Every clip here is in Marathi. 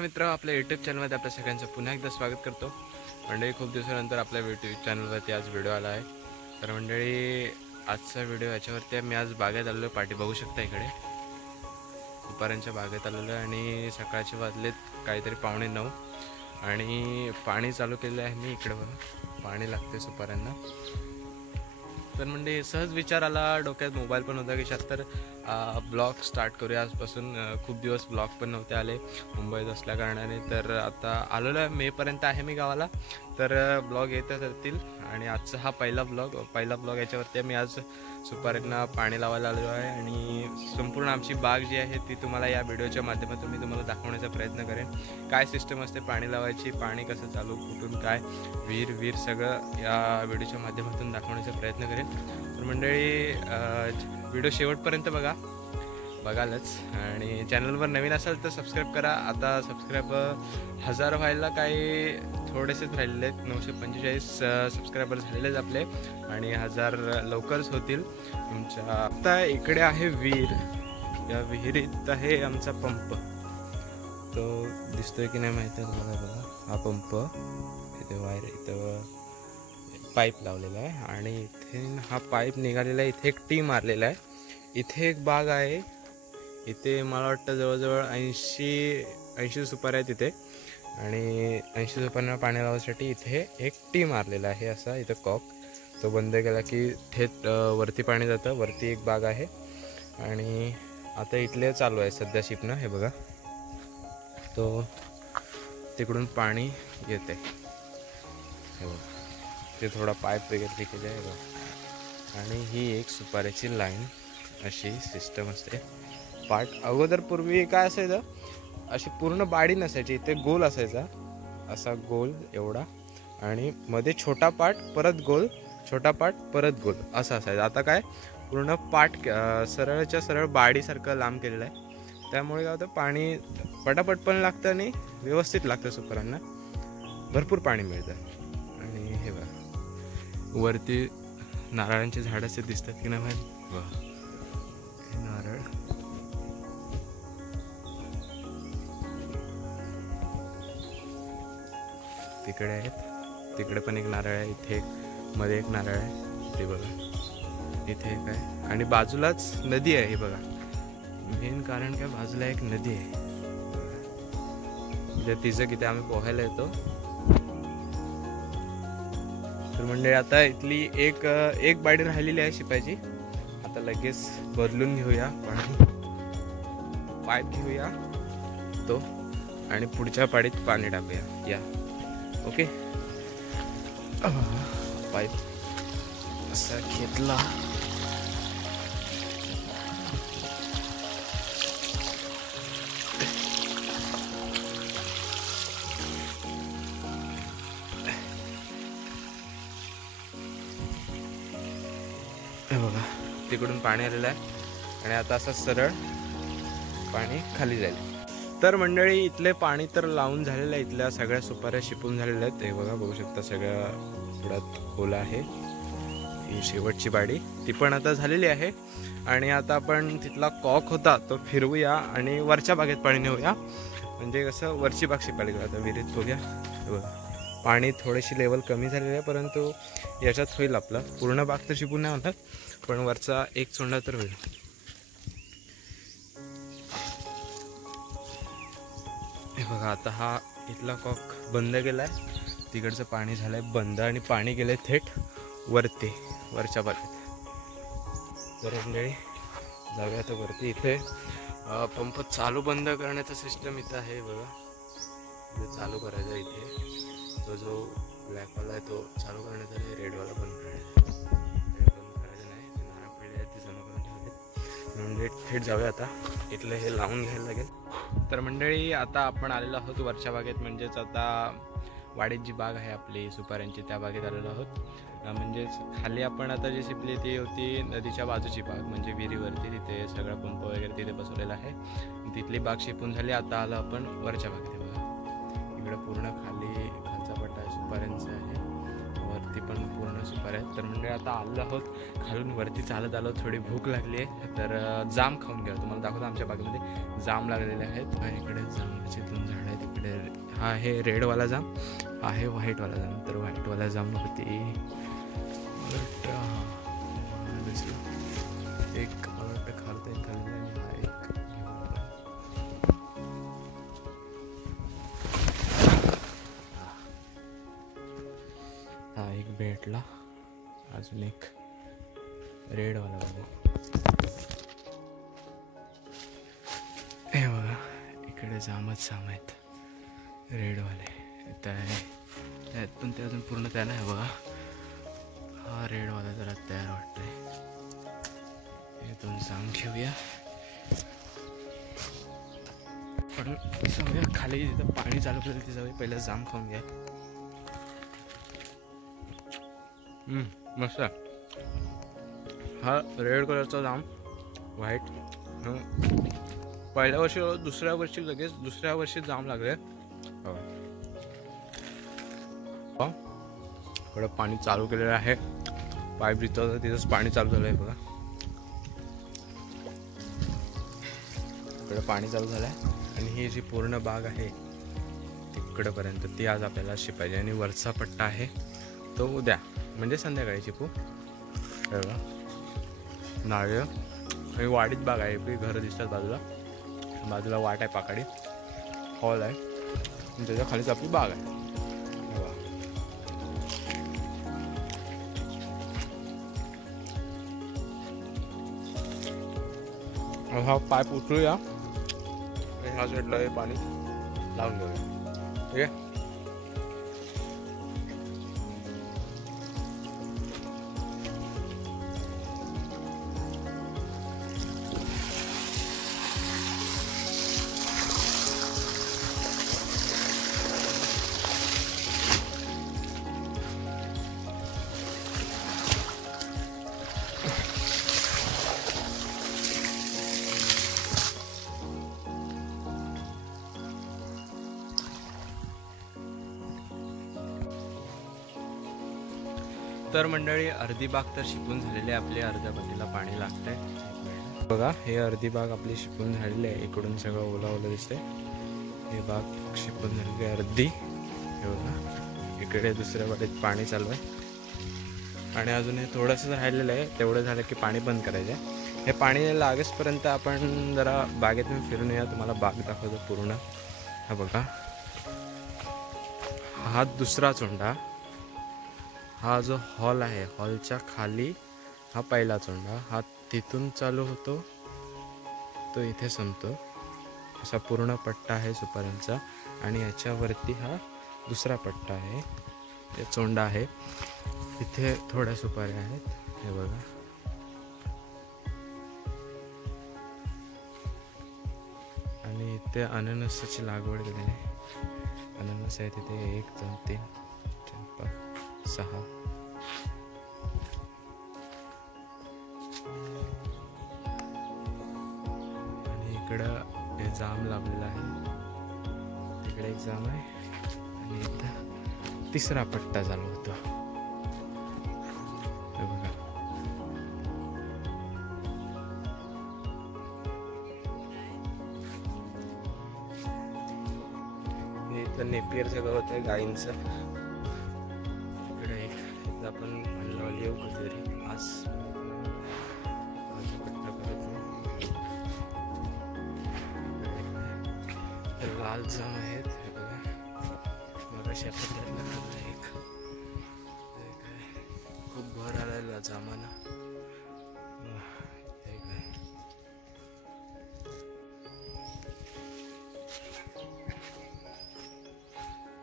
मित्र आपल्या यूट्यूब चॅनलमध्ये आपल्या सगळ्यांचं पुन्हा एकदा स्वागत करतो। मंडळी खूप दिवसानंतर आपल्या यूट्यूब चॅनलवरती आज व्हिडिओ आला आहे। तर मंडळी आजचा व्हिडिओ याच्यावरती मी आज बागेत आलेलो, पाठी बघू शकता इकडे सुपाऱ्यांच्या बागेत आलेलो आणि सकाळचे वाजलेत काहीतरी 8:45 आणि पाणी चालू केलं आहे मी इकडे बघा, पाणी लागते सुपाऱ्यांना। तर म्हणजे सहज विचार आला डोक्यात, मोबाईल पण होता खिशात, तर ब्लॉग स्टार्ट करूया आजपासून। खूप दिवस ब्लॉग पण नव्हते आले मुंबईत असल्या कारणाने, तर आता आलेलो आहे मे पर्यंत आहे मी गावाला, तर ब्लॉग येतच असतील। आणि आजचा हा पहिला ब्लॉग याच्यावरती मी आज सुपाऱ्यांना पाणी लावायला आलेलो आहे आणि संपूर्ण आमची बाग जी आहे ती तुम्हाला या व्हिडिओच्या माध्यमातून मी तुम्हाला दाखवण्याचा प्रयत्न करेन। काय सिस्टम असते पाणी लावायची, पाणी कसं चालू, कुठून काय, विहीर सगळं या व्हिडिओच्या माध्यमातून दाखवण्याचा प्रयत्न करेन। तर मंडळी व्हिडिओ शेवटपर्यंत बघालच आणि चॅनलवर नवीन असाल तर सबस्क्राईब करा। आता सबस्क्राईब 1000 व्हायला काही थोडेसेच राहिलेले आहेत, 945 सबस्क्रायबर झालेलेच आपले आणि 1000 लवकरच होतील तुमच्या। आता इकडे आहे विहीर, या विहिरीत आहे आमचा पंप, तो दिसतोय की नाही माहिती आहे बघा, हा पंप इथे वायर, इथं पाईप लावलेला आहे आणि इथे हा पाईप निघालेला आहे, इथे एक टी मारलेला आहे। इथे एक बाग आहे, इथे मला वाटतं जवळजवळ 80 सुपाऱ्या आहेत इथे आणि 80 सुपाऱ्यांना पाणी लावण्यासाठी इथे एक टी मारलेला आहे असा। इथं कॉक तो बंद केला की थेट वरती पाणी जातं, वरती एक बाग आहे आणि आता इथले चालू आहे सध्या शिपणं, हे बघा तो तिकडून पाणी येते, हे बघा ते थोडा पाईप वगैरे तिकडे आहे बघा। आणि ही एक सुपाऱ्याची लाईन अशी सिस्टम असते। पार्ट अगोदर पूर्वी काय असायचं, अशी पूर्ण बाडी नसायची, इथे गोल असायचा असा, गोल एवढा आणि मध्ये छोटा पार्ट परत गोल, छोटा पार्ट परत गोल असा असायचा। आता काय पूर्ण पार्ट सरळच्या सरळ बाडीसारखं लांब केलेलं आहे, त्यामुळे काय होतं पाणी पटापट पण लागतं आणि व्यवस्थित लागतं, सुपाऱ्यांना भरपूर पाणी मिळतं। आणि हे बघा वरती नारळांची झाडं असे दिसतात की नाही, नारळ तिकडे आहेत, तिकडे पण एक नारळ आहे, इथे मध्ये एक नारळ आहे, ते बघा इथे एक आहे आणि बाजूलाच नदी आहे। हे बघा मेन कारण काय, बाजूला एक नदी आहे, तिचं किती आम्ही पोहायला येतो। तर म्हणजे आता इथली एक बाडी राहिलेली आहे शिपायची, आता लगेच बदलून घेऊया, पाईप घेऊया तो आणि पुढच्या पाडीत पाणी टाकूया या। ओके, पाईप असा घेतला, बघा तिकडून पाणी आलेलं आहे आणि आता असं सरळ पाणी खाली जाईल। तर मंडळी इथले पाणी तर लावून झालेलं आहे, इथल्या सगळ्या सुपाऱ्या शिपून झालेल्या आहेत, ते बघू शकता सगळ्या पुढ्यात ओला आहे। ही शेवटची बाडी ती पण आता झालेली आहे आणि आता आपण तिथला कॉक होता तो फिरवूया आणि वरच्या बागेत पाणी नेऊया, म्हणजे कसं वरची बाग शिपायला गेला, आता विहिरीत बघूया। बघा पाणी थोडीशी लेवल कमी झालेली आहे, परंतु याच्यात होईल आपलं, पूर्ण बाग तर शिपून नाही होणार पण वरचा एक चोंडा तर होईल। हे बघा आता हा इथला कॉक बंद केलाय, तिकडचं पाणी झालंय बंद आणि पाणी गेलंय थेट वरच्या बागेत। तर मंडळी जाऊया आता वरती, इथे पंप चालू बंद करण्याचा सिस्टम इथं आहे बघा, इथे चालू करायचा, इथे तो जो ब्लॅकवाला आहे तो चालू करण्याचा आहे, रेडवाला बंद करायचा नाही, ते नारळ पडले आहेत ते जमा करून ठेवले। म्हणजे थेट जाऊया आता, इथलं हे लावून घ्यायला लागेल। तर मंडळी आता आपण आलेलो आहोत वरच्या बागेत, म्हणजेच आता वाडीत जी बाग आहे आपली सुपाऱ्यांची त्या बागेत आलेलो आहोत। म्हणजेच खाली आपण आता जी शिपली ती होती नदीच्या बाजूची बाग, म्हणजे विहिरीवरती, तिथे सगळा पंप वगैरे तिथे बसवलेला आहे, तिथली बाग शिपून झाली। आता आलो आपण वरच्या बागेत, बघा इकडे पूर्ण खालचा पट्टा सुपाऱ्यांचा आहे, वरती पण पूर्ण सुपाऱ्या आहेत। तर म्हणजे आता आलो आहोत खालून वरती चालत आलो, थोडी भूक लागली आहे, तर जाम खाऊन घ्या, तुम्हाला दाखवतो आमच्या बागेमध्ये जाम लागलेले आहेत आणि इकडे जांभळाची 2 झाडं आहेत, हा आहे रेडवाला जाम, हा आहे व्हाईटवाला जाम. तर व्हाईटवाला जामवरती एक मला वाटतं खालता खाल्लं आणि हा एक घेऊन आला. हा एक भेटला, अजून एक रेडवाला बघा. हे बघा इकडे जामच जाम आहेत रेडवाले. त्यात पण ते अजून पूर्ण त्या नाही बघा. हा रेडवाला जरा तयार वाटतंय. हे दोन जाम घेऊया, पण जाऊया खाली जिथं पाणी चालू केलं तिथं जाऊया. पहिलं जाम खाऊन घ्या. मस्त. हा रेड कलरचा जाम, व्हाईट. पहिल्या वर्षी दुसऱ्या वर्षी जाम लागले. इकडं पाणी चालू केलेलं आहे. पाईप जिथं होतं तिथंच पाणी चालू झालं आहे बघा. इकडं पाणी चालू झालं आहे आणि ही जी पूर्ण बाग आहे तिकडंपर्यंत ती आज आपल्याला शिपायची. आणि वरचा पट्टा आहे तो उद्या म्हणजे संध्याकाळी चिपू. बघा नारळ आणि वाडीत बाग आहे. घरं दिसतात बाजूला वाट आहे, पाकडी हॉल आहे आणि त्याच्या खालीच आपली बाग आहे. हा पाईप उचलूया आणि ह्या साईडला हे पाणी लावून घेऊया. ठीक आहे. तर मंडळी अर्धी बाग तर शिपून झालेली आहे आपली. अर्ध्या बागेला पाणी लागतंय बघा. हे अर्धी बाग आपली शिपून झालेली आहे. इकडून सगळं ओला दिसतंय. हे बाग शिपून झालेली आहे अर्धी. हे बघा इकडे दुसऱ्या बागेत पाणी चालू आहे आणि अजून हे थोडंसं राहिलेलं आहे. तेवढं झालं की पाणी बंद करायचं आहे. हे पाणी लागेसपर्यंत आपण जरा बागेतून फिरून येऊया. तुम्हाला बाग दाखवतो पूर्ण. हा बघा हा दुसरा चोंडा. हा जो हॉल आहे हॉलच्या खाली हा पहिला चोंडा. हा तिथून चालू होतो तो इथे संपतो. असा पूर्ण पट्टा आहे सुपाऱ्यांचा. आणि याच्यावरती हा दुसरा पट्टा आहे, ते चोंडा आहे. इथे थोड्या सुपाऱ्या आहेत हे बघा. आणि इथे अननसाची लागवड केलेली आहे. अननस आहे तिथे 1 2 3 4 5 6. आणि इकडं हे जाम लावलेला आहे. तिकडे एक जाम आहे आणि इथं तिसरा पट्टा चालू होतो हे बघा. इथं नेपियरचं गवत आहे गाईंचं. इकडे एक आपण म्हणलं येऊ कधीतरी आज पट्टा करत नाही. लाल जाम आहेत हे बघा. मग अशा पद्धतीनं एक खूप भर आलेला जामाना.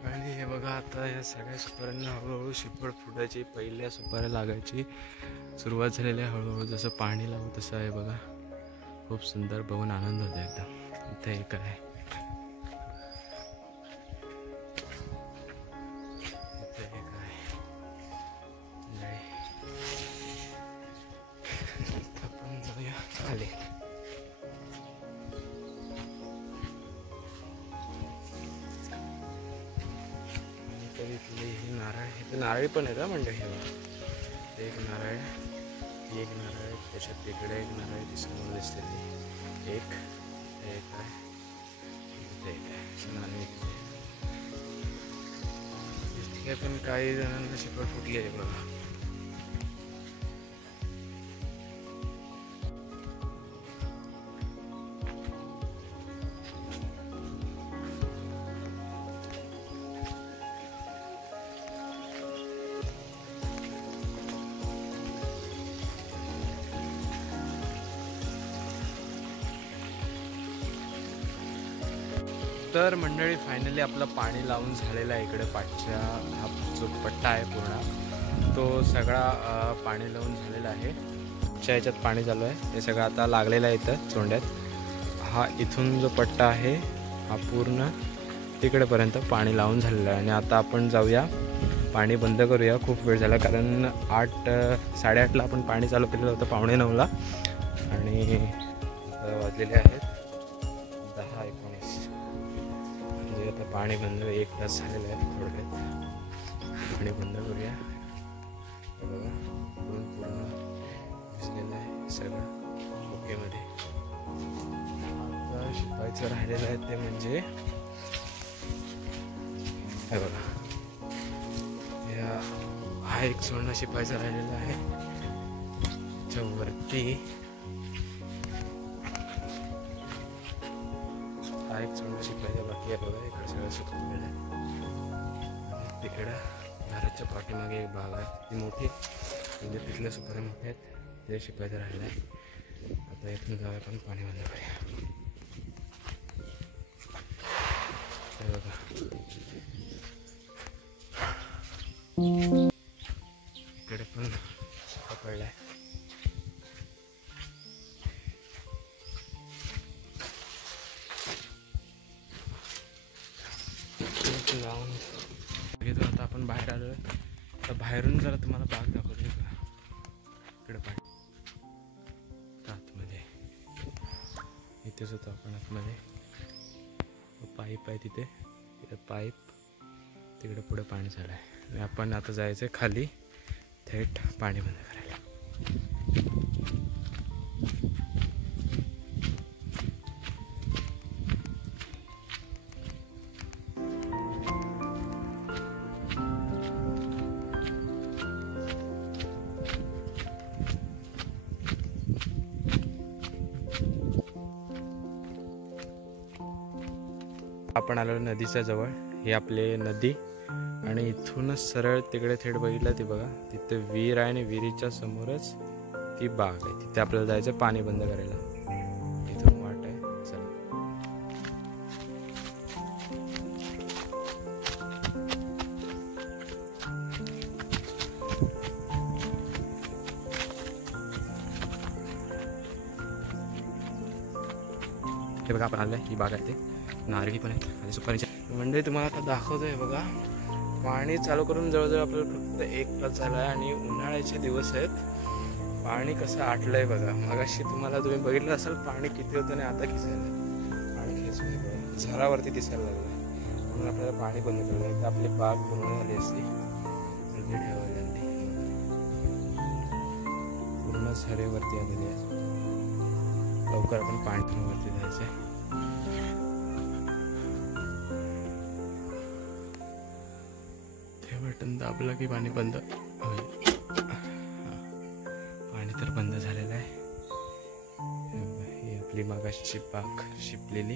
आणि हे बघा आता या सगळ्या सुपाऱ्यांना हळूहळू शिपड फुटायची. पहिल्या सुपाऱ्या लागायची सुरुवात झालेली आहे हळूहळू. जसं पाणी लावू तसं आहे बघा. खूप सुंदर बघून आनंद होतो एकदम. इथे एक आहे, इथे एक आहे. आपण जाऊया खाली. इथले हे नारळ, इथे नारळी पण आहेत म्हणजे हे एक नारळ, एक नारळ, त्याच्यात तिकडे एक नारळ, ती समोर दिसते ती एक आहे, इथे एक आहे नारळ. हे पण काही जणांना शिपट फुटली आहे बघा. तर मंडळी फायनली आपलं पाणी लावून झालेलं आहे. इकडे पाठच्या हा जो पट्टा आहे पूर्ण तो सगळा पाणी लावून झालेला आहे. ह्याच्यात पाणी चालू आहे, हे सगळं आता लागलेलं आहे इथं चोंड्यात. हा इथून जो पट्टा आहे हा पूर्ण तिकडेपर्यंत पाणी लावून झालेलं आहे. आणि आता आपण जाऊया, पाणी बंद करूया. खूप वेळ झाला, कारण 8-8:30ला आपण पाणी चालू केलेलं होतं, 8:45ला. आणि वाजलेले आहेत 10:19. म्हणजे आता पाणी बंद 1 तास झालेलं आहे. थोडक्यात पाणी बंद करूया. बघा पूर्ण भिजलेलं आहे सगळं ओकेमध्ये. आता शिपायचं राहिलेलं आहे ते म्हणजे हे बघा, हा एक सोडणं शिपायचं राहिलेला आहे. त्याच्या वरती हा एक सोडणं शिपायचं बाकी आहे बघा. इकडे सगळं सुकवलेलं आहे. आणि तिकडं घराच्या पाठीमागे एक बाग आहे, ती मोठी, म्हणजे तिथल्या सुपाऱ्या मोठ्या आहेत, ते शिपायचं राहिलं आहे. आता इथून जाऊया पण पाणी बंद करूया. हे बघा इकडे पण सुका पडलाय. लावून घेतो. आता आपण बाहेर आलो, तर बाहेरून जरा तुम्हाला बाग दाखवते. इकडे पाणी आतमध्ये, इथेच होतो आपण आतमध्ये. पाईप आहे तिथे, पाईप तिकडे पुढे पाणी चालू आहे. आणि आपण आता जायचं खाली, थेट पाणी बंद करायला. आपण आलो नदीच्या जवळ. ही आपली नदी, आणि इथूनच सरळ तिकडे थेट बघितलं ती बघा, तिथे विहीर आहे. आणि विहिरीच्या समोरच ती बाग आहे. तिथे आपल्याला जायचं पाणी बंद करायला. इथून वाट आहे, चला. हे बघा आपण आलोय, ही बाग आहे. ते नारळी पण आहेत आणि सुपारीच्या. म्हणजे तुम्हाला आता दाखवतोय बघा, पाणी चालू करून जवळजवळ आपल्याला फक्त 1 तास झाला आहे. आणि उन्हाळ्याचे दिवस आहेत, पाणी कसं आटलंय बघा. मगाशी तुम्हाला तुम्ही बघितलं असेल पाणी किती होतं आणि आता किती झालं. पाणी खेचून बघा झरावरती दिसायला लागलं, म्हणून आपल्याला पाणी बंद केलं. एकदा आपली बाग पूर्ण झाली असती, ठेवायला लागली, पूर्ण झरेवरती आलेली आहे. लवकर आपण पाणी वरती जायचं आहे. बटन दाबलं की पाणी बंद होईल. पाणी तर बंद झालेलं आहे. ही आपली मागाशी बाग शिपलेली.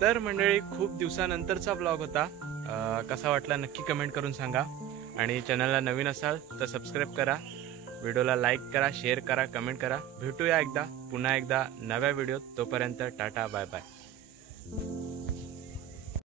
तर मंडळी, खूप दिवसानंतरचा ब्लॉग होता. कसा वाटला नक्की कमेंट करून सांगा. आणि चॅनलला नवीन असाल तर सबस्क्राईब करा, व्हिडिओला लाईक करा, शेअर करा, कमेंट करा. भेटूया पुन्हा एकदा नव्या व्हिडिओत. तोपर्यंत टाटा, बाय बाय.